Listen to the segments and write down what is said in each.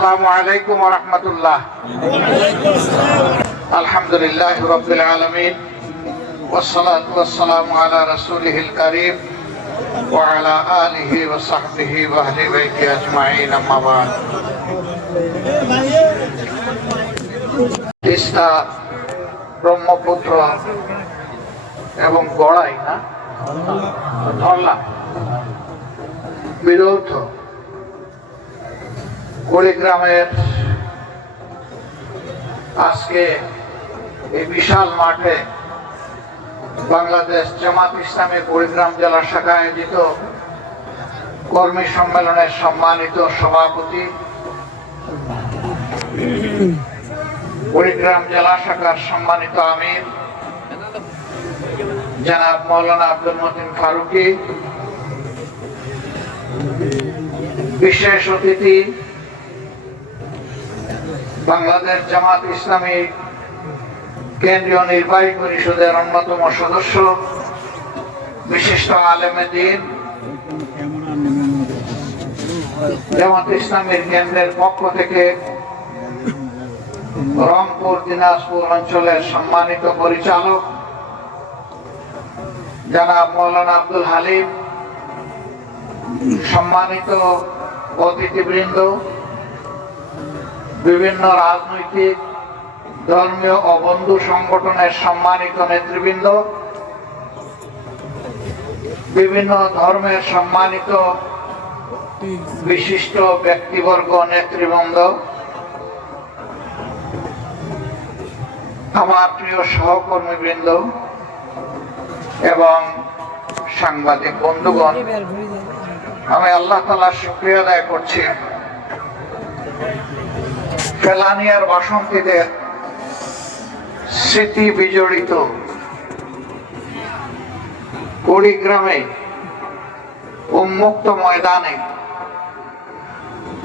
আসসালামু আলাইকুম ওয়া রাহমাতুল্লাহ। আলহামদুলিল্লাহি রাব্বিল আলামিন ওয়াসসালাতু ওয়াসসালামু আলা রাসূলিহিল কারীম ওয়া আলা আলিহি ওয়া সাহবিহি ওয়া আহলি বাইতি আজমাইন, আম্মা বা'দ। তিস্তা, ব্রহ্মপুত্র এবং গড়াই না ধরলা বিরৌধ কুড়িগ্রামের আজকে এই বিশাল মাঠে বাংলাদেশ জামাত ইসলামী কুড়িগ্রাম জেলা শাখা আয়োজিত কর্মী সম্মেলনের সম্মানিত সভাপতি, কুড়িগ্রাম জেলা শাখার সম্মানিত আমির জনাব মাওলানা আব্দুল মতিন ফারুকী, বিশেষ অতিথি বাংলাদেশ জামাত ইসলামী কেন্দ্রীয় নির্বাহী পরিষদের অন্যতম সদস্য, বিশিষ্ট আলেমে দ্বীন, জামাত ইসলামীর কেন্দ্রের পক্ষ থেকে রংপুর দিনাজপুর অঞ্চলের সম্মানিত পরিচালক জনাব মাওলানা আব্দুল হালিম, সম্মানিত অতিথিবৃন্দ, বিভিন্ন রাজনৈতিক, ধর্মীয় ও বন্ধু সংগঠনের সম্মানিত নেতৃবৃন্দ, বিভিন্ন ধর্মের সম্মানিত বিশিষ্ট ব্যক্তিবর্গ, নেতৃবৃন্দ, আমার প্রিয় সহকর্মীবৃন্দ এবং সাংবাদিক বন্ধুগণ, আমি আল্লাহ তাআলার শুকরিয়া আদায় করছি ফেলানিয়ার বাসন্তীদের স্মৃতি বিজড়িত কুড়িগ্রামে উন্মুক্ত ময়দানে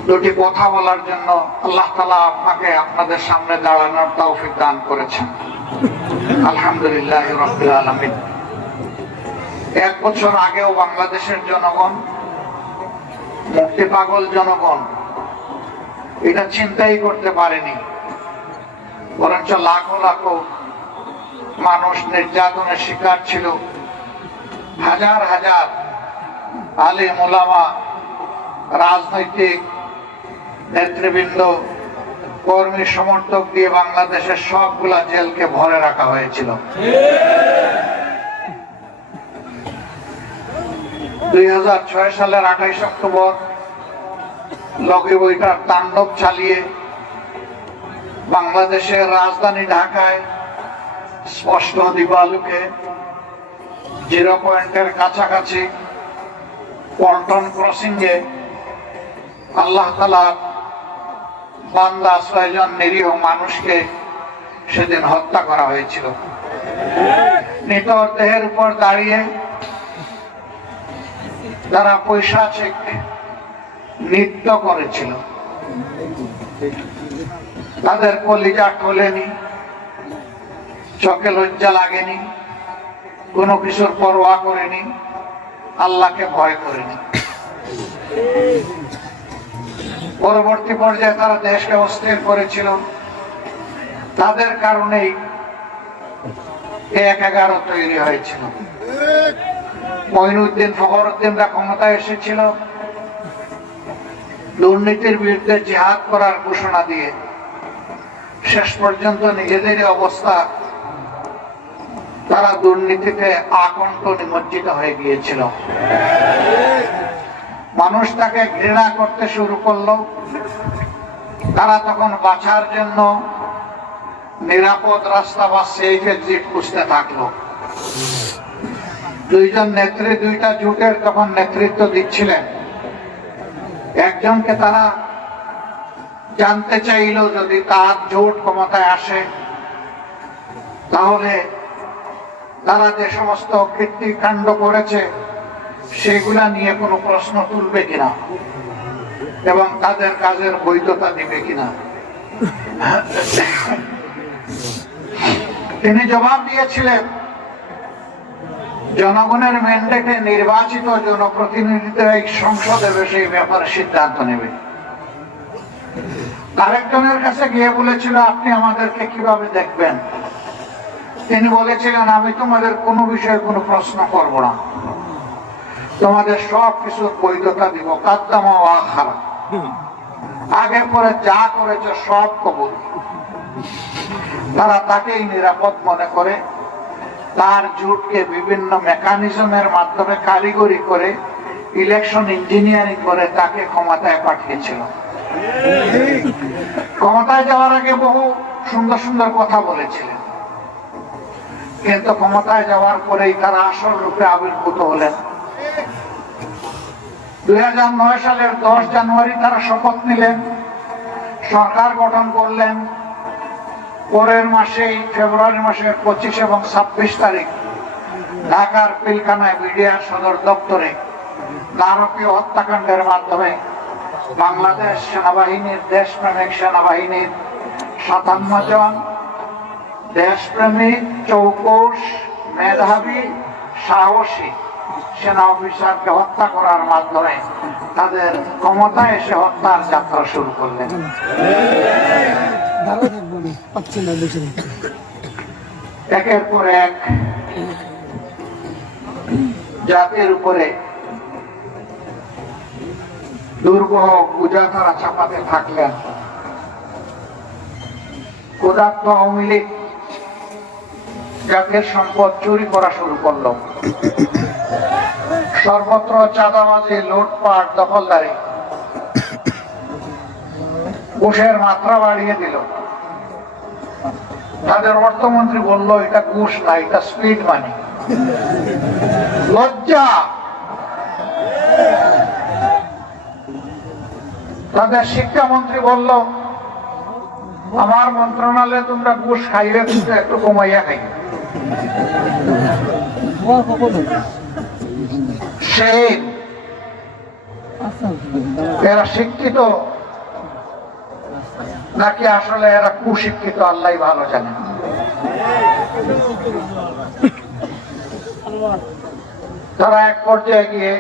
দুটি কথা বলার জন্য আল্লাহ তাআলা আপনাকে আপনাদের সামনে দাঁড়ানোর তৌফিক দান করেছেন। আলহামদুলিল্লাহি রাব্বিল আলামিন। এক বছর আগেও বাংলাদেশের জনগণ, মুক্তি পাগল জনগণ এটা চিন্তাই করতে পারেনি, বরঞ্চ লাখো লাখো মানুষ নির্যাতনের শিকার ছিল। হাজার হাজার আলেম ওলামা, রাজনৈতিক নেতৃবৃন্দ, কর্মী সমর্থক দিয়ে বাংলাদেশের সবগুলা জেলকে ভরে রাখা হয়েছিল। 2006 সালের 28 অক্টোবর লগি বইটার তাণ্ডব চালিয়ে বাংলাদেশের রাজধানী ঢাকায় স্পষ্ট দিবালোকে জিরো পয়েন্টের কাছাকাছি পল্টন ক্রসিংয়ে আল্লাহ তাআলা বান্দা 6 জন নিরীহ মানুষকে সেদিন হত্যা করা হয়েছিল। নিত দেহের উপর দাঁড়িয়ে তারা পৈশাচিক নৃত্য করেছিল। তাদের কলিজা টলেনি, চোখে লজ্জা লাগেনি, কোনো কিছুর পরোয়া করেনি, আল্লাহকে ভয় করেনি। পরবর্তী পর্যায়ে তারা দেশকে অস্থির করেছিল। তাদের কারণেই 1/11 তৈরি হয়েছিল। মঈনুদ্দিন ফখরুদ্দিনরা ক্ষমতায় এসেছিল দুর্নীতির বিরুদ্ধে জিহাদ করার ঘোষণা দিয়ে। শেষ পর্যন্ত নিজেদেরই অবস্থা, তারা দুর্নীতিতে আকণ্ঠ নিমজ্জিত হয়ে গিয়েছিল। মানুষ তাকে ঘৃণা করতে শুরু করলো। তারা তখন বাঁচার জন্য নিরাপদ রাস্তা বা সেফ এক্সিট খুঁজতে থাকলো। দুইজন নেত্রী দুইটা জোটের তখন নেতৃত্ব দিচ্ছিলেন। একজনকে তারা জানতে চাইল যদি তার জোট ক্ষমতায় আসে তাহলে তারা যে সমস্ত কীর্তিকাণ্ড করেছে সেগুলা নিয়ে কোনো প্রশ্ন তুলবে কিনা এবং তাদের কাজের বৈধতা দিবে কিনা। তিনি জবাব দিয়েছিলেন, জনগণের ম্যান্ডেটে নির্বাচিত জনপ্রতিনিধিরা এই সংসদে সেই ব্যাপারে সিদ্ধান্ত নেবে। আরেকজনের কাছে গিয়ে বলেছিল, আপনি আমাদেরকে কিভাবে দেখবেন? তিনি বলেছিলেন, আমি তোমাদের কোনো বিষয়ে কোনো প্রশ্ন করব না, তোমাদের সব কিছুর বৈধতা দিব, কাদ্দামা ও আখারা, আগে পরে যা করেছে সব কবুল। তারা তাকেই নিরাপদ মনে করে তার জোটকে বিভিন্ন মেকানিজমের মাধ্যমে কারিগরি করে ইলেকশন ইঞ্জিনিয়ারিং করে তাকে ক্ষমতায় পাঠিয়েছিল। ক্ষমতায় যাওয়ার আগে বহু সুন্দর সুন্দর কথা বলেছিলেন, কিন্তু ক্ষমতায় যাওয়ার পরেই তারা আসল রূপে আবির্ভূত হলেন। 2009 সালের 10 জানুয়ারি তারা শপথ নিলেন, সরকার গঠন করলেন। পরের মাসেই ফেব্রুয়ারি মাসের 25 এবং 26 তারিখ ঢাকার পিলখানায় বিডিআর সদর দপ্তরে নারকীয় হত্যাকাণ্ডের মাধ্যমে বাংলাদেশ সেনাবাহিনীর, দেশপ্রেমিক সেনাবাহিনীর 57 জন দেশপ্রেমিক, চৌকস, মেধাবী, সাহসী সেনা অফিসারকে হত্যা করার মাধ্যমে তাদের ক্ষমতায় এসে হত্যার যাত্রা শুরু করলেন। একের পর এক জাতির উপরে দুর্বহ পূজা তারা চাপাতে থাকলেন। ক্ষুধার্ত আওয়ামী লীগ জাতির সম্পদ চুরি করা শুরু করলো। সর্বত্র চাঁদাবাজি, লুটপাট, দখলদারি, ঘুষের মাত্রা বাড়িয়ে দিল। তাদের অর্থমন্ত্রী বলল, এটা ঘুষ না, এটা স্পিড মানি। লজ্জা! তাদের শিক্ষামন্ত্রী বলল, আমার মন্ত্রণালয়ে তোমরা ঘুষ খাইলে কিন্তু একটু কমাইয়া খাই। এরা শিক্ষিত নাকি আসলে এরা কুশিক্ষিত, আল্লাহ ভালো জানে। তারা এক পর্যায়ে গিয়ে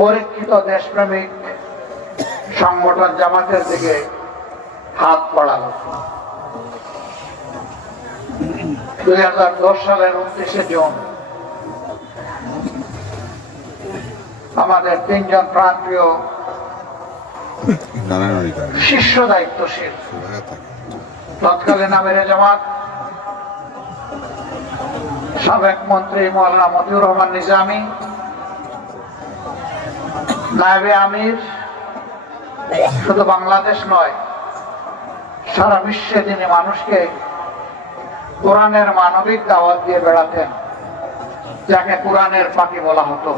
পরীক্ষিত দেশপ্রেমিক সংগঠন জামাতের দিকে হাত পড়াল। 2010 সালের 29 জুন আমাদের 3 জন প্রাণপ্রিয় শীর্ষ দায়িত্বশীল তৎকালীন আমিরে জামাত, সাবেক মন্ত্রী মাওলানা মতিউর রহমান নিজামী, নায়েবে আমির, শুধু বাংলাদেশ নয় সারা বিশ্বে যিনি মানুষকে কোরআনের মানবিক দাওয়াত দিয়ে বেড়াতেন, যাকে কোরআনের পাখি বলা হতো,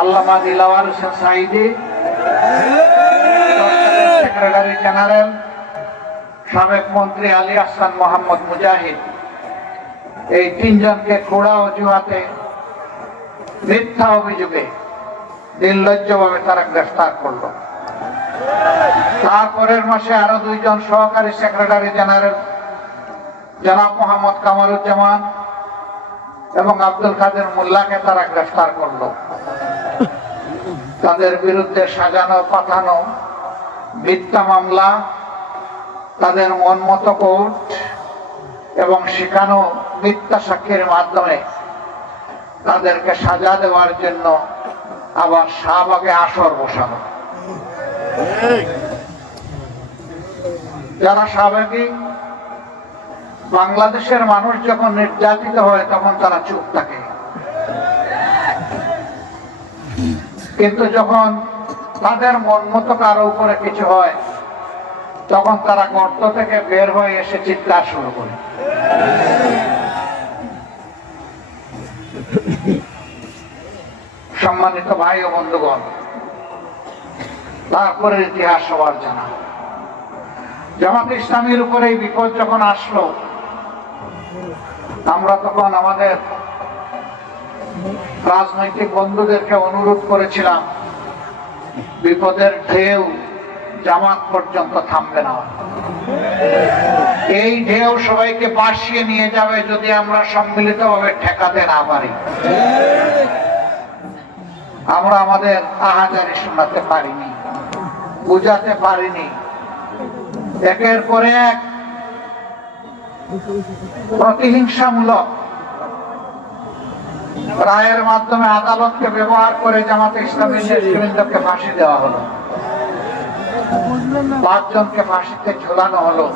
আল্লামা দিলওয়ার হোসেন সাঈদী, সেক্রেটারি জেনারেল, সাবেক মন্ত্রী আলী আহসান মোহাম্মদ মুজাহিদ, এই 3 জনকে খোড়া অজুহাতে, মিথ্যা অভিযোগে নির্লজ্জভাবে তারা গ্রেফতার করলো। তারপরের মাসে আরো 2 জন সহকারী সেক্রেটারি জেনারেল, জনাব মোহাম্মদ কামারুজ্জামান এবং আব্দুল কাদের মোল্লাকে তারা গ্রেফতার করলো। তাদের বিরুদ্ধে সাজানো পাঠানো মিথ্যা মামলা, তাদের মন মতো কোর্ট এবং শেখানো মিথ্যা সাক্ষীর মাধ্যমে তাদেরকে সাজা দেওয়ার জন্য আবার শাহবাগে আসর বসানো। যারা স্বাভাবিক, বাংলাদেশের মানুষ যখন নির্যাতিত হয় তখন তারা চুপ থাকে, কিন্তু যখন তাদের মন মতো কারো উপরে কিছু হয় তখন তারা গর্ত থেকে বের হয়ে এসে চিৎকার শুরু করে। সম্মানিত ভাই ও বন্ধুগণ, তারপরে ইতিহাস সবার জানা। জামাত ইসলামীর উপরে এই বিপদ যখন আসলো, আমরা তখন আমাদের রাজনৈতিক বন্ধুদেরকে অনুরোধ করেছিলাম, বিপদের ঢেউ জামাত পর্যন্ত থামবে না, এই ঢেউ সবাইকে ভাসিয়ে নিয়ে যাবে যদি আমরা সম্মিলিতভাবে ঠেকাতে না পারি। আমরা আমাদের আহাজারি শোনাতে পারিনি, বুঝাতে পারিনি। একের পর এক প্রতিহিংসামূলক রায়ের মাধ্যমে আদালতকে ব্যবহার করে জামাতে ইসলামী নেতৃবৃন্দকে ফাঁসি দেওয়া হলো, 5 জনকে ফাঁসিতে ঝোলানো হলো।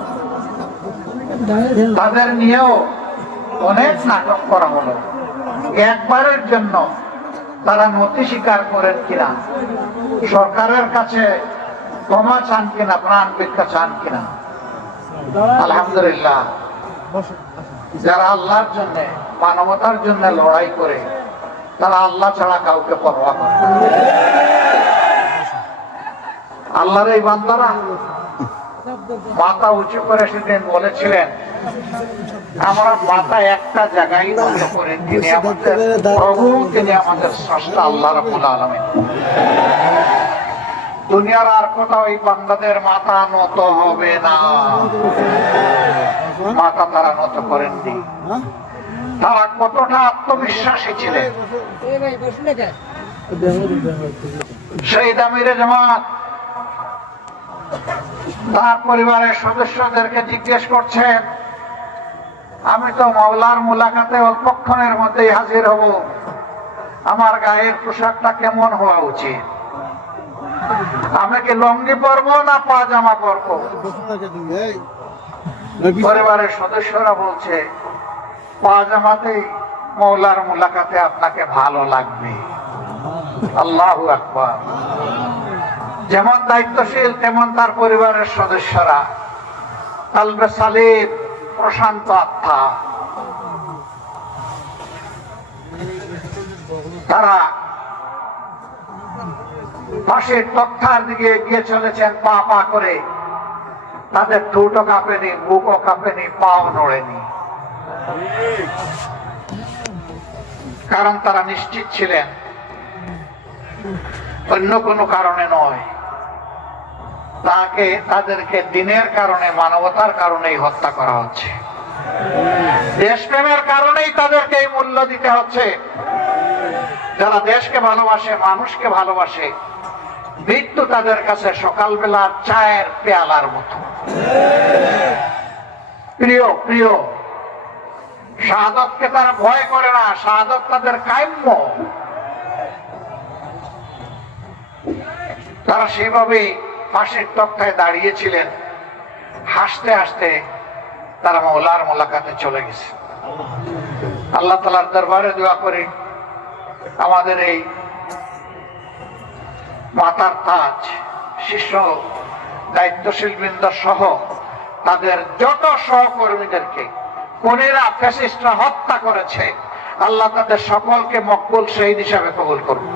তাদের নিয়েও অনেক নাটক করা হলো। একবারের জন্য তারা নথি স্বীকার করেন কিনা, সরকারের কাছে ক্ষমা চান কিনা, প্রাণ ভিক্ষা চান কিনা। আলহামদুলিল্লাহ, যারা আল্লাহর জন্য, মানবতার জন্য লড়াই করে, তারা আল্লাহ ছাড়া কাউকে পরোয়া করে না। আল্লাহর এই বান্দারা মাথা উঁচু করে সেদিন বলেছিলেন, আমরা মাথা একটা জায়গায় নত করে, তিনি আমাদের প্রভু, তিনি আমাদের স্রষ্টা আল্লাহ রাব্বুল আলামিন। দুনিয়ার আর কোথাও এই বান্দাদের মাথা নত হবে না। মাথা তারা নত করেননি। তারা কতটা আত্মবিশ্বাসী ছিলেন। শহীদ আমিরে জামাত তার পরিবারের সদস্যদেরকে জিজ্ঞেস করছেন, আমি তো মাওলার মুলাকাতে অল্পক্ষণের মধ্যেই হাজির হব, আমার গায়ের পোশাকটা কেমন হওয়া উচিত? আমি কি লঙ্গি পরবো না পাজামা পরবো? পরিবারের সদস্যরা বলছে, পাজামাতেই মাওলার মুলাকাতে আপনাকে ভালো লাগবে। আল্লাহু আকবার। যেমন দায়িত্বশীল তেমন তার পরিবারের সদস্যরা, কালবে সালিম, প্রশান্ত আত্মা। তারা পাশের তক্তার দিকে এগিয়ে চলেছেন পা পা করে। তাদের ঠোঁটও কাঁপেনি, বুকও কাঁপেনি, পাও নড়েনি। কারণ তারা নিশ্চিত ছিলেন অন্য কোনো কারণে নয়, তাদেরকে দিনের কারণে, মানবতার কারণেই হত্যা করা হচ্ছে। দেশপ্রেমের কারণেই তাদেরকে এই মূল্য দিতে হচ্ছে। যারা দেশকে ভালোবাসে, মানুষকে ভালোবাসে, মৃত্যু তাদের কাছে সকালবেলা চায়ের পেয়ালার মতো প্রিয়। প্রিয় শাহাদাতকে তারা ভয় করে না, শাহাদাত তাদের কাম্য। তারা সেভাবেই ফাঁসির তক্তায় দাঁড়িয়েছিলেন। হাসতে হাসতে তারা মাওলার মুলাকাতে চলে গেছে। আল্লাহ তাআলার দরবারে দোয়া করি, আমাদের এই মাথার তাজ শীর্ষ দায়িত্বশীল বৃন্দ সহ তাদের যত সহকর্মীদেরকে খুনিরা, ফ্যাসিস্টরা হত্যা করেছে, আল্লাহ তাদের সকলকে মকবুল শহীদ হিসাবে কবুল করুন।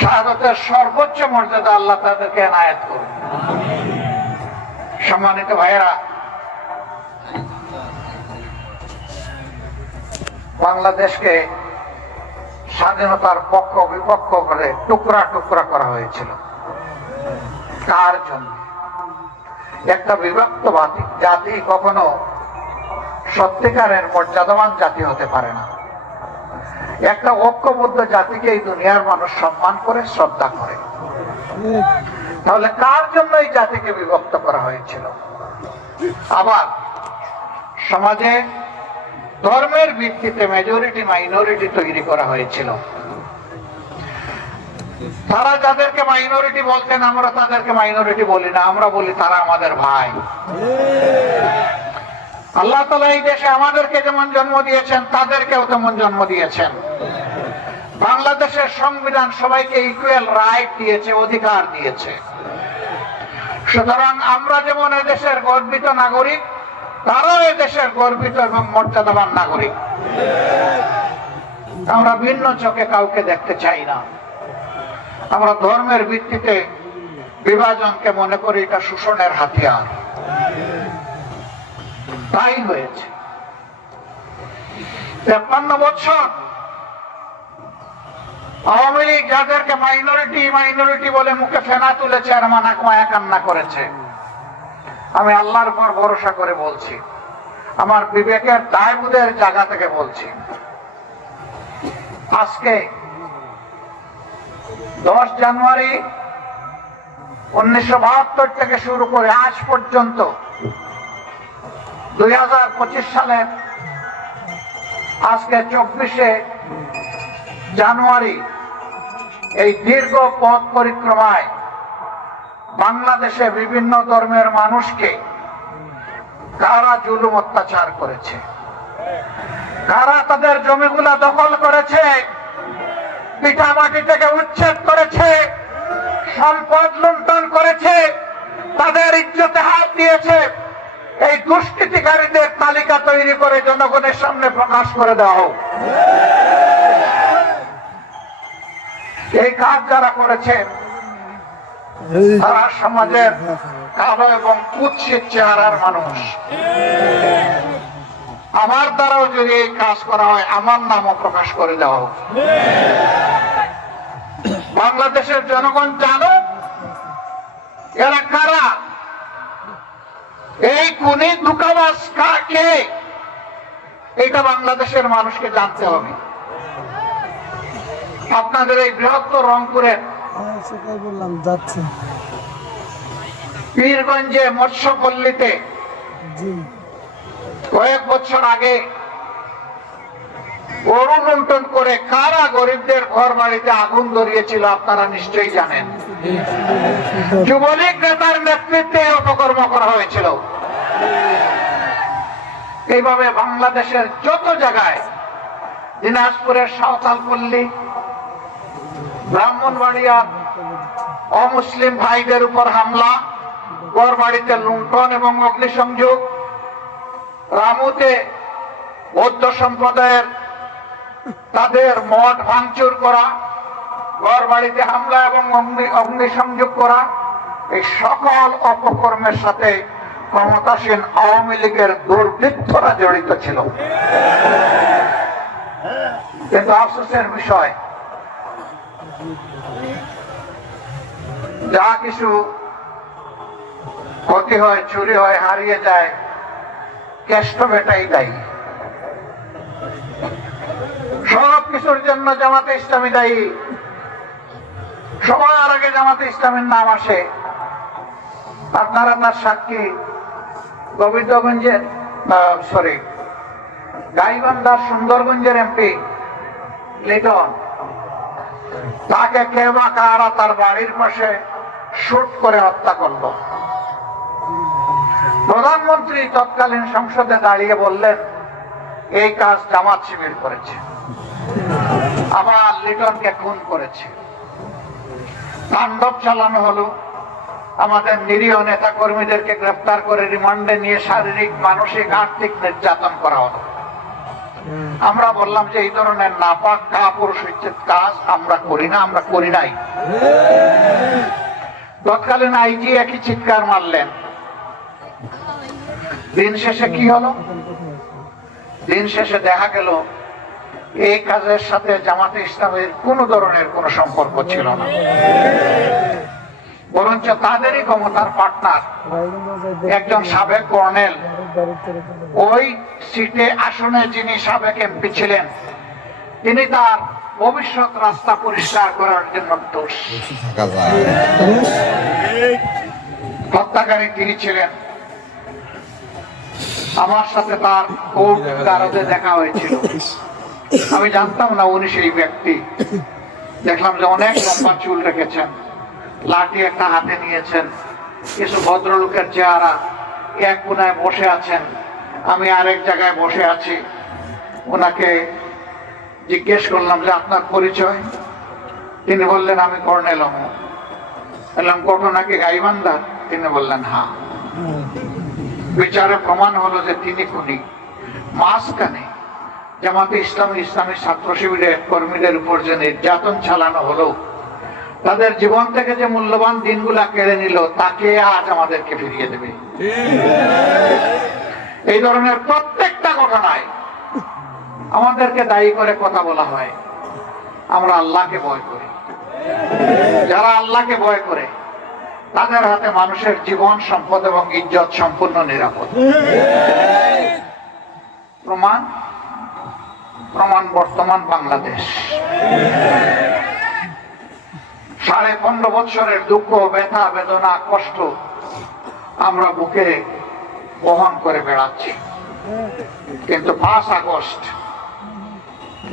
শাহাদাতের সর্বোচ্চ মর্যাদা আল্লাহ তাদেরকে এনায়েত করুন। সম্মানিত ভাইয়েরা, বাংলাদেশকে স্বাধীনতার পক্ষ বিপক্ষ করে টুকরা টুকরা করা হয়েছিল। কার জন্য? একটা বিভক্ত জাতি কখনো সত্যিকারের মর্যাদাবান জাতি হতে পারে না। একটা ঐক্যবদ্ধ জাতিকে এই দুনিয়ার মানুষ সম্মান করে, শ্রদ্ধা করে। তাহলে কার জন্য এই জাতিকে বিভক্ত করা হয়েছিল? আবার সমাজে ধর্মের ভিত্তিতে মেজরিটি মাইনরিটি তৈরি করা হয়েছিল। তারা যাদেরকে মাইনরিটি বলতেন, আমরা তাদেরকে মাইনরিটি বলি না, আমরা বলি তারা আমাদের ভাই। আল্লাহ তাআলা এই দেশে আমাদেরকে যেমন জন্ম দিয়েছেন, তাদেরকেও তেমন জন্ম দিয়েছেন। বাংলাদেশের সংবিধান সবাইকে ইকুয়াল রাইট দিয়েছে, অধিকার দিয়েছে। সুতরাং আমরা যেমন এদেশের গর্বিত নাগরিক, তারাও এদেশের গর্বিত এবং মর্যাদাবান নাগরিক। আমরা ভিন্ন চোখে কাউকে দেখতে চাই না। আমরা ধর্মের ভিত্তিতে বিভাজনকে মনে করি এটা শোষণের হাতিয়ার। তাই হয়েছে। 53 বছর আওয়ামী লীগ যাদেরকে মাইনরিটি মাইনরিটি বলে মুখে ফেনা তুলেছে আর মায়া কান্না করেছে, আমি আল্লাহর উপর ভরসা করে বলছি, আমার বিবেকের দায়বোধের জায়গা থেকে বলছি, আজকে 10 জানুয়ারি 1972 থেকে শুরু করে আজ পর্যন্ত 2025 সালে আজকে 24শে জানুয়ারি এই দীর্ঘ পথ পরিক্রমায় বাংলাদেশে বিভিন্ন ধর্মের মানুষকে কারা জুলুম অত্যাচার করেছে, কারা তাদের জমিগুলা দখল করেছে, পিঠামাটি থেকে উচ্ছেদ করেছে, সম্পদ লুণ্ঠন করেছে, তাদের ইজ্জতে হাত দিয়েছে, এই দুষ্কৃতিকারীদের তালিকা তৈরি করে জনগণের সামনে প্রকাশ করে দেওয়া হোক। এই কাজ যারা করেছে তারা সমাজের কালো এবং কুৎসিত চেহারার মানুষ। আমার দ্বারাও যদি এই কাজ করা হয়, আমার নামও প্রকাশ করে দেওয়া হোক। বাংলাদেশের জনগণ জানো এরা কারা, এই খুনি ধোঁকাবাজ কে, এটা বাংলাদেশের মানুষকে জানতে হবে। আপনাদের এই বৃহত্তর রংপুরের পীরগঞ্জে মৎস্যপল্লীতে কয়েক বছর আগে গরু লুণ্ঠন করে কারা গরিবদের ঘর বাড়িতে আগুন ধরিয়েছিল আপনারা নিশ্চয়ই জানেন। যুবলীগ নেতার নেতৃত্বে অপকর্ম করা হয়েছিল। এইভাবে বাংলাদেশের যত জায়গায়, দিনাজপুরের সাঁওতালপল্লী, ব্রাহ্মণবাড়িয়া অমুসলিম ভাইদের উপর হামলা, ঘর বাড়িতে লুণ্ঠন এবং অগ্নিসংযোগ, রামুতে বৌদ্ধ সম্প্রদায়ের তাদের মঠ ভাঙচুর করা, ঘর বাড়িতে হামলা এবং অগ্নিসংযোগ করা, এই সকল অপকর্মের সাথে ক্ষমতাসীন আওয়ামী লীগের দুর্বৃত্তরা জড়িত ছিল। কিন্তু আফসোসের বিষয়, যা কিছু ক্ষতি হয়, চুরি হয়, হারিয়ে যায়, কেষ্ট বেটাই দায়ী। সব কিছুর জন্য জামাতে ইসলামী দায়ী। সবার আগে জামাতে ইসলামীর নাম আসে। আপনারা তার সাক্ষী। গোবিন্দগঞ্জের গাইবান্ধার সুন্দরগঞ্জের এমপি লিটন, তাকে কে বা কারা তার বাড়ির পাশে শুট করে হত্যা করল। প্রধানমন্ত্রী তৎকালীন সংসদে দাঁড়িয়ে বললেন এই কাজ জামাত শিবির করেছে, আবার লিটনকে খুন করেছে। তাণ্ডব চালানো হলো, আমাদের নিরীহ নেতা কর্মীদেরকে গ্রেফতার করে রিমান্ডে নিয়ে শারীরিক, মানসিক, আর্থিক নির্যাতন করা হলো। আমরা বললাম যে এই ধরনের নাপাক কাপুরুষোচিত কাজ আমরা করি না, আমরা করি নাই। তৎকালীন আইজি একই চিৎকার মারলেন। দিন শেষে কি হলো? দিন শেষে দেখা গেল এই কাজের সাথে জামাতে ইসলামের কোন ধরনের কোন সম্পর্ক ছিল না, বরঞ্চ তাদেরই ক্ষমতার পার্টনার একজন সাবেক কর্নেল, ওই সিটে আসনে যিনি সাবেক এমপি ছিলেন, তিনি তার ভবিষ্যৎ রাস্তা পরিষ্কার করার জন্য হত্যাকারী তিনি ছিলেন। আমার সাথে তার কোর্ট আদালতে দেখা হয়েছিল। আমি জানতাম না উনি সেই ব্যক্তি। দেখলাম যে অনেক লম্বা চুল রেখেছেন, লাঠি একটা হাতে নিয়েছেন, কিছু ভদ্রলোকের চেহারা, এক কোনায় বসে আছেন, আমি আরেক জায়গায় বসে আছি। ওনাকে জিজ্ঞেস করলাম যে আপনার পরিচয়? তিনি বললেন আমি কর্নেল অমুক। বললাম ঘটনা কি গাইবান্ধার? তিনি বললেন হ্যাঁ। বিচারে প্রমাণ হলো যে তিনি খুনি। মাঝখানে জামাতে ইসলামী ছাত্র শিবিরের কর্মীদের উপর যে নির্যাতন চালানো হলো, তাদের জীবন থেকে যে মূল্যবান দিনগুলা কেড়ে নিল, তাকে আজ আমাদেরকে ফিরিয়ে দেবে। এই ধরনের প্রত্যেকটা ঘটনায় আমাদেরকে দায়ী করে কথা বলা হয়। আমরা আল্লাহকে ভয় করি। যারা আল্লাহকে ভয় করে তাদের হাতে মানুষের জীবন, সম্পদ এবং ইজ্জত সম্পূর্ণ নিরাপদ। প্রমাণ বর্তমান বাংলাদেশ। 15.5 বছরের দুঃখ, ব্যথা, বেদনা, কষ্ট আমরা বুকে বহন করে বেড়াচ্ছি। কিন্তু 5 আগস্ট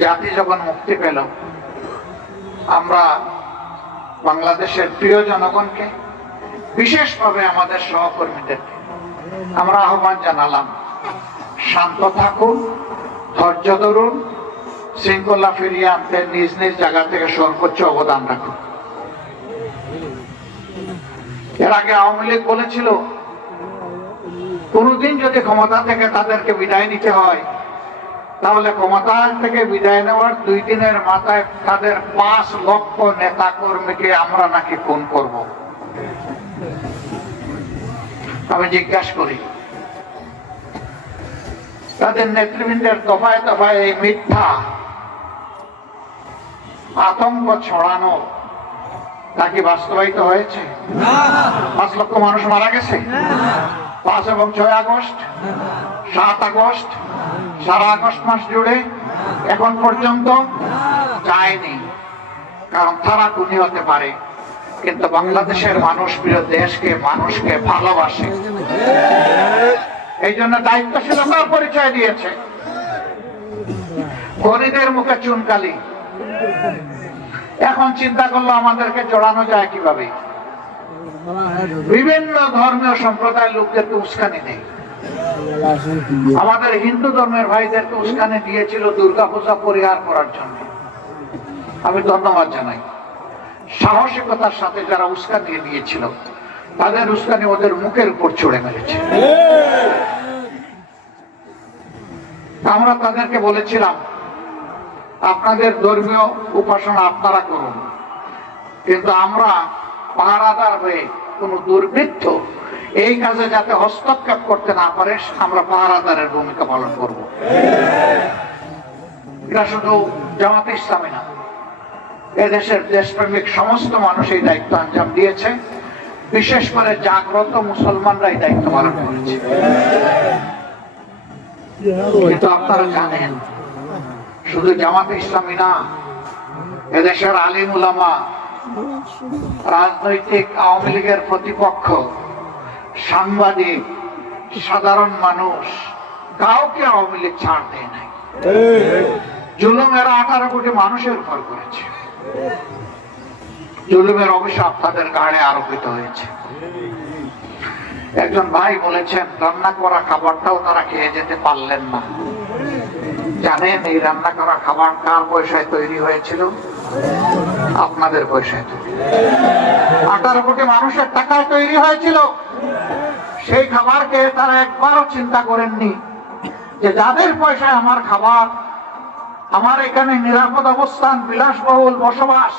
জাতি যখন মুক্তি পেল, আমরা বাংলাদেশের প্রিয় জনগণকে, বিশেষভাবে আমাদের সহকর্মীদেরকে আমরা আহ্বান জানালাম, শান্ত থাকুন, ধৈর্য ধরুন, শৃঙ্খলা ফিরিয়ে আনতে নিজ নিজ জায়গা থেকে সর্বোচ্চ অবদান রাখুন। এর আগে আওয়ামী লীগ বলেছিল, কোনদিন যদি ক্ষমতা থেকে তাদেরকে বিদায় নিতে হয়, তাহলে ক্ষমতা থেকে বিদায় নেওয়ার 2 দিনের মাথায় তাদের 5 লক্ষ নেতা কর্মীকে আমরা নাকি খুন করব। আমি জিজ্ঞাসা করি, তাদের নেতৃবৃন্দের দফায় দফায় এই মিথ্যা আতঙ্ক ছড়ানো তা কি বাস্তবায়িত হয়েছে? 5 লক্ষ মানুষ মারা গেছে 5 এবং 6 আগস্ট, 7 আগস্ট, সারা আগস্ট মাস জুড়ে এখন পর্যন্ত যায়নি। কারণ তারা খুনি হতে পারে, কিন্তু বাংলাদেশের মানুষ প্রিয় দেশকে, মানুষকে ভালোবাসে। এই জন্য দায়িত্বশীলতার পরিচয় দিয়েছে। গরিবের মুখে চুনকালি। এখন চিন্তা করলো আমাদেরকে জড়ানো যায় কিভাবে। বিভিন্ন ধর্মীয় সম্প্রদায়ের লোকদেরকে উস্কানি নেই। আমাদের হিন্দু ধর্মের ভাইদেরকে উস্কানি দিয়েছিল দুর্গাপূজা পরিহার করার জন্য। আমি ধন্যবাদ জানাই। সাহসিকতার সাথে যারা উস্কানি দিয়েছিল, তাদের উস্কানি ওদের মুখের উপর ছুড়ে মেরেছে। আমরা তাদেরকে বলেছিলাম, আপনাদের ধর্মীয় উপাসনা আপনারা করুন, কিন্তু আমরা পাহারাদার হয়ে কোন দুর্বৃত্ত এই কাজে যাতে হস্তক্ষেপ করতে না পারে, আমরা পাহারাদারের ভূমিকা পালন করব। এটা শুধু জামাতে ইসলামী না, এদেশের দেশপ্রেমিক সমস্ত মানুষ এই দায়িত্ব আঞ্জাম দিয়েছে। বিশেষ করে জাগ্রত মুসলমানরা এই দায়িত্ব পালন করেছে। কিন্তু আপনারা জানেন, শুধু জামাতে ইসলামী না, এদেশের আলিম উলামা, রাজনৈতিক আওয়ামী লীগের প্রতিপক্ষ, সাংবাদিক, সাধারণ মানুষ, কাউকে আওয়ামী লীগ ছাড় দেয় নাই। জুলুমের 18 কোটি মানুষের উপর করেছে। জুলুমের অভিশাপ তাদের গাড়ে আরোপিত হয়েছে। একজন ভাই বলেছেন, রান্না করা খাবারটাও তারা খেয়ে যেতে পারলেন না। জানেন এই রান্না করা খাবার কার পয়সায় তৈরি হয়েছিল? আপনাদের পয়সায় তৈরি। 18 কোটি মানুষের টাকায় তৈরি হয়েছিল। সেই খাবারকে তারা একবারও চিন্তা করেননি যে যাদের পয়সায় আমার খাবার, আমার এখানে নিরাপদ অবস্থান, বিলাসবহুল বসবাস,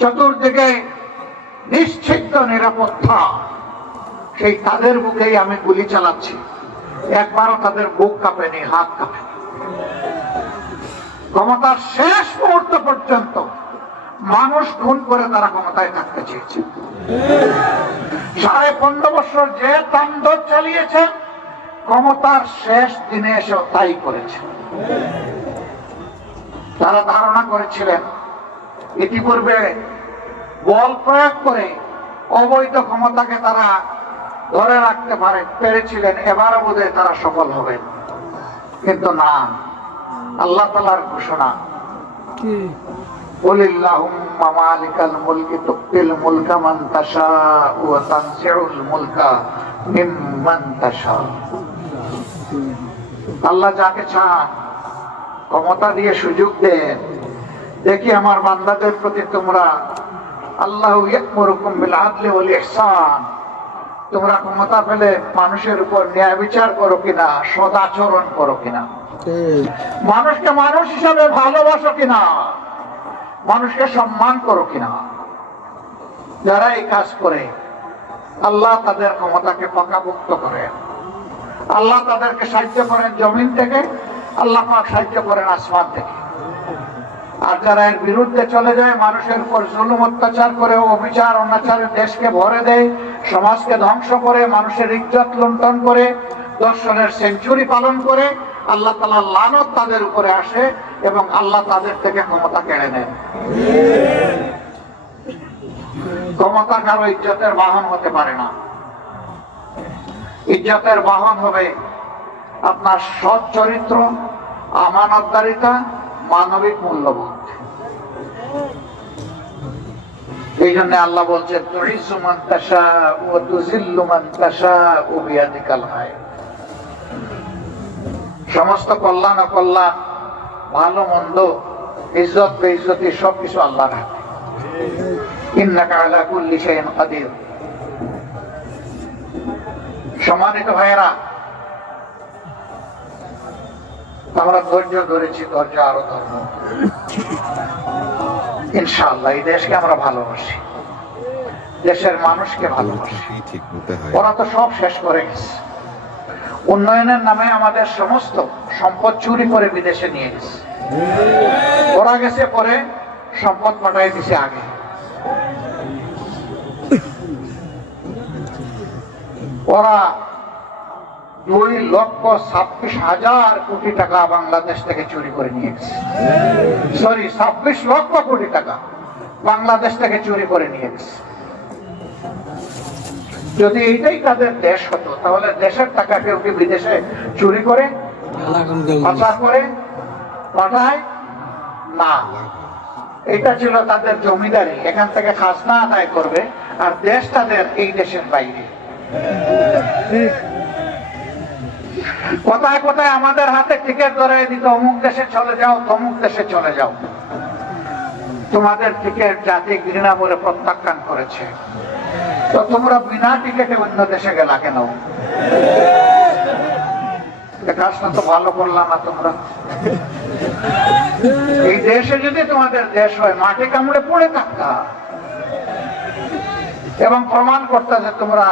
চতুর্দিকে নিশ্চিত নিরাপত্তা, সেই তাদের বুকেই আমি গুলি চালাচ্ছি। একবারও তাদের বুক কাঁপেনি, হাত কাঁপেনি। ক্ষমতার শেষ মুহূর্ত পর্যন্ত মানুষ খুন করে তারা ক্ষমতায় থাকতে চেয়েছে। 15.5 বছর যে তাণ্ডব চালিয়েছে, ক্ষমতার শেষ দিনে এসে তাই করেছে। তারা ধারণা করেছিলেন ইতিপূর্বে বল প্রয়োগ করে অবৈধ ক্ষমতাকে তারা ধরে রাখতে পেরেছিলেন, এবারও বোধহয় তারা সফল হবেন। কিন্তু না, আল্লাহ তাআলার ঘোষণা, কুলিল্লাহুম্মা মালিকাল মুলকি তুতিল মুলকা মান তাশাউ ওয়া তানজিউল মুলকা মিম্মান তাশাউ। আল্লাহ যাকে চান ক্ষমতা দিয়ে সুযোগ দেন। দেখি আমার বান্দাদের প্রতি তোমরা, আল্লাহু ইয়া'মুরুকুম বিল আদলি ওয়াল ইহসান, তোমরা ক্ষমতা পেলে মানুষের উপর ন্যায় বিচার করো কিনা, সদাচরণ করো কিনা, মানুষকে মানুষ হিসাবে ভালোবাসো কিনা, মানুষকে সম্মান করো কিনা। যারা এই কাজ করে, আল্লাহ তাদের ক্ষমতাকে পাকাপোক্ত করেন। আল্লাহ তাদেরকে সাহায্য করেন জমিন থেকে, আল্লাহ পাক সাহায্য করেন আসমান থেকে। আর যারা এর বিরুদ্ধে চলে যায়, মানুষের উপর জুলুম অত্যাচার করে, অবিচার অনাচারে দেশকে ভরে দেয়, সমাজকে ধ্বংস করে, মানুষের ইজ্জত লুণ্ঠন করে, দর্শনের সেঞ্চুরি পালন করে, আল্লাহ তাআলার লানত তাদের উপরে আসে এবং আল্লাহ তাদের থেকে ক্ষমতা কেড়ে নেন। ক্ষমতা কারো ইজ্জতের বাহন হতে পারে না। ইজ্জতের বাহন হবে আপনার সৎ চরিত্র, আমানতদারিতা, মানবিক মূল্যবোধ। এই জন্য আল্লাহ বলছেন, তুইজ্জু মান তাশাউ ওয়া তুযিল্লু মান তাশাউ বিয়াদিকাল খায়র। সমস্ত কল্যাণ অকল্যাণ, ভালো মন্দ, ইজ্জত বেইজ্জতি সবকিছু আল্লাহর হাতে। ইন্নাকা আলা কুল্লি শাইইন কাদির। সম্মানিত ভাইয়েরা, আমরা ধৈর্য ধরেছি, ধৈর্য আরো ধরব ইনশাআল্লাহ। এই দেশকে আমরা ভালোবাসি, দেশের মানুষকে ভালোবাসি। ওরা তো সব শেষ করে গেছে। উন্নয়নের নামে আমাদের সমস্ত সম্পদ চুরি করে বিদেশে নিয়ে গেছে। ওরা গেছে পরে, সম্পদ পাঠাই দিছে আগে। ওরা 2,26,000 কোটি টাকা বাংলাদেশ থেকে চুরি করে নিয়ে গেছে। সরি, 26 লক্ষ কোটি টাকা বাংলাদেশ থেকে চুরি করে নিয়ে গেছে। যদি এইটাই তাদের দেশ হতো, তাহলে দেশের টাকা কেউ কি বিদেশে চুরি করে, পাচার করে পাঠায় না। এটা ছিল তাদের জমিদারি, এখান থেকে খাজনা আদায় করবে, আর দেশ তাদের এই দেশের বাইরে। কোথায় কোথায় আমাদের হাতে টিকিট ধরে দিত, অমুক দেশে চলে যাও, তমুক দেশে চলে যাও। তোমাদের টিকিট জাতি ঘৃণা করে প্রত্যাখ্যান করেছে, তো তোমরা বিনা টিকিটে অন্য দেশে গেলা কেন? কাজটা তো ভালো করলাম না তোমরা। এই দেশে যদি তোমাদের দেশ হয়, মাটি কামড়ে পড়ে থাকতা এবং প্রমাণ করতে যে তোমরা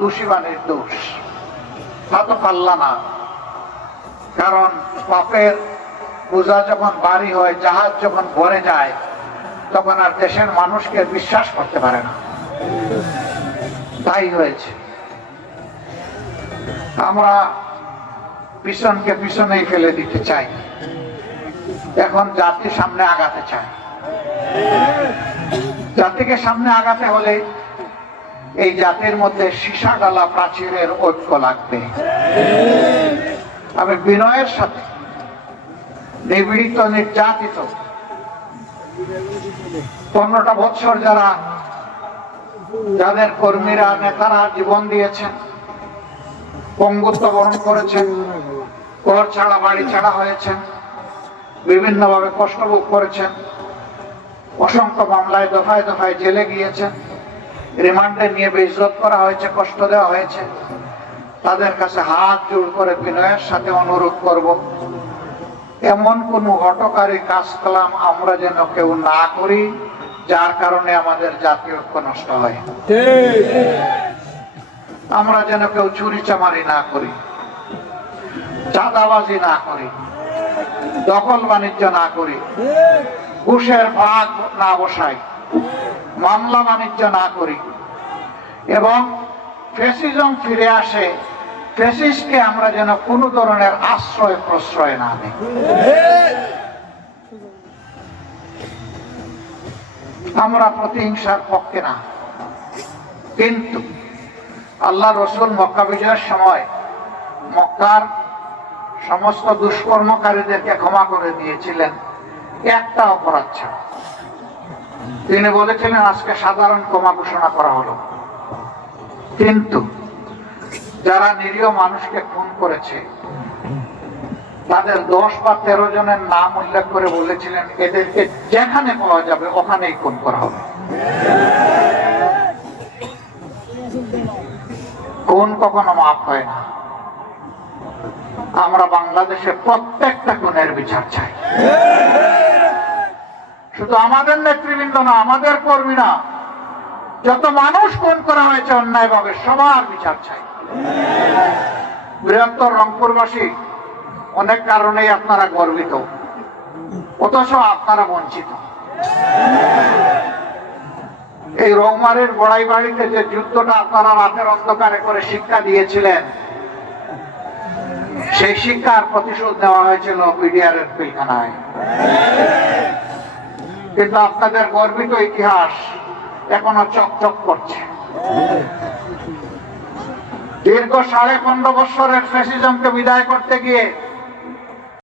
দোষী বা নির্দোষ। তা তো পারলা না, কারণ পাপের বোঝা যখন ভারী হয়, জাহাজ যখন ভরে যায়, তখন আর দেশের মানুষকে বিশ্বাস করতে পারে না। তাই হয়েছে। আমরা পিছনকে পিছনেই ফেলে দিতে চাই, এখন জাতি সামনে আগাতে চাই। জাতিকে সামনে আগাতে হলে এই জাতির মধ্যে সীসা ডালা প্রাচীরের ঐক্য লাগবে। আমি বিনয়ের সাথে নিপীড়িত, নির্যাতিত 15টা বছর যাদের কর্মীরা, নেতারা জীবন দিয়েছেন, পঙ্গুত্ব বরণ করেছেন, ঘর ছাড়া বাড়ি ছাড়া হয়েছেন, বিভিন্ন ভাবে কষ্ট ভোগ করেছেন, অসংখ্য মামলায় দফায় দফায় জেলে গিয়েছেন, রিমান্ডে নিয়ে বেইজ্জত করা হয়েছে, কষ্ট দেওয়া হয়েছে। তাদের কাছে হাত জোড় করে বিনয়ের সাথে অনুরোধ করব, এমন কোন হঠকারী কাজকলাম আমরা যেন কেউ না করি যার কারণে আমাদের জাতীয় ঐক্য নষ্ট হয়। আমরা যেন কেউ চুরি চামারি না করি, চাঁদাবাজি না করি, দখল বাণিজ্য না করি, ঘুষের ভাগ না বসাই, মামলা বাণিজ্য না করি, এবং ফ্যাসিজম ফিরে আসে, ফ্যাসিস্টকে আমরা যেন কোনো ধরনের আশ্রয় প্রশ্রয় না দিই। আমরা প্রতিহিংসার পক্ষে না, কিন্তু আল্লাহ রসুল মক্কা বিজয়ের সময় মক্কার সমস্ত দুষ্কর্মকারীদেরকে ক্ষমা করে দিয়েছিলেন একটা অপরাধ ছাড়া। তিনি বলেছিলেন, আজকে সাধারণ ক্ষমা ঘোষণা করা হলো, কিন্তু যারা নিরীহ মানুষকে খুন করেছে তাদের 10 বা 13 জনের নাম উল্লেখ করে বলেছিলেন, এদেরকে যেখানে পাওয়া যাবে ওখানেই খুন করা হবে। খুন কখনো মাফ হয় না। আমরা বাংলাদেশে প্রত্যেকটা খুনের বিচার চাই, শুধু আমাদের নেতৃবৃন্দ না, আমাদের কর্মী না, যত মানুষ খুন করা হয়েছে অন্যায় ভাবে সবার বিচার চাই। বৃহত্তর রংপুরবাসী অনেক কারণেই আপনারা গর্বিত, অথচ আপনারা বঞ্চিত। এই রৌমারের বড়াই বাড়িতে যে যুদ্ধটা আপনারা রাতের অন্ধকারে করে শিক্ষা দিয়েছিলেন, সেই শিক্ষার প্রতিশোধ নেওয়া হয়েছিল পিডিআরের পিলখানায়। কিন্তু আপনাদের গর্বিত ইতিহাস এখনো চকচক করছে। দীর্ঘ 15.5 বছরের ফ্যাসিজমকে বিদায় করতে গিয়ে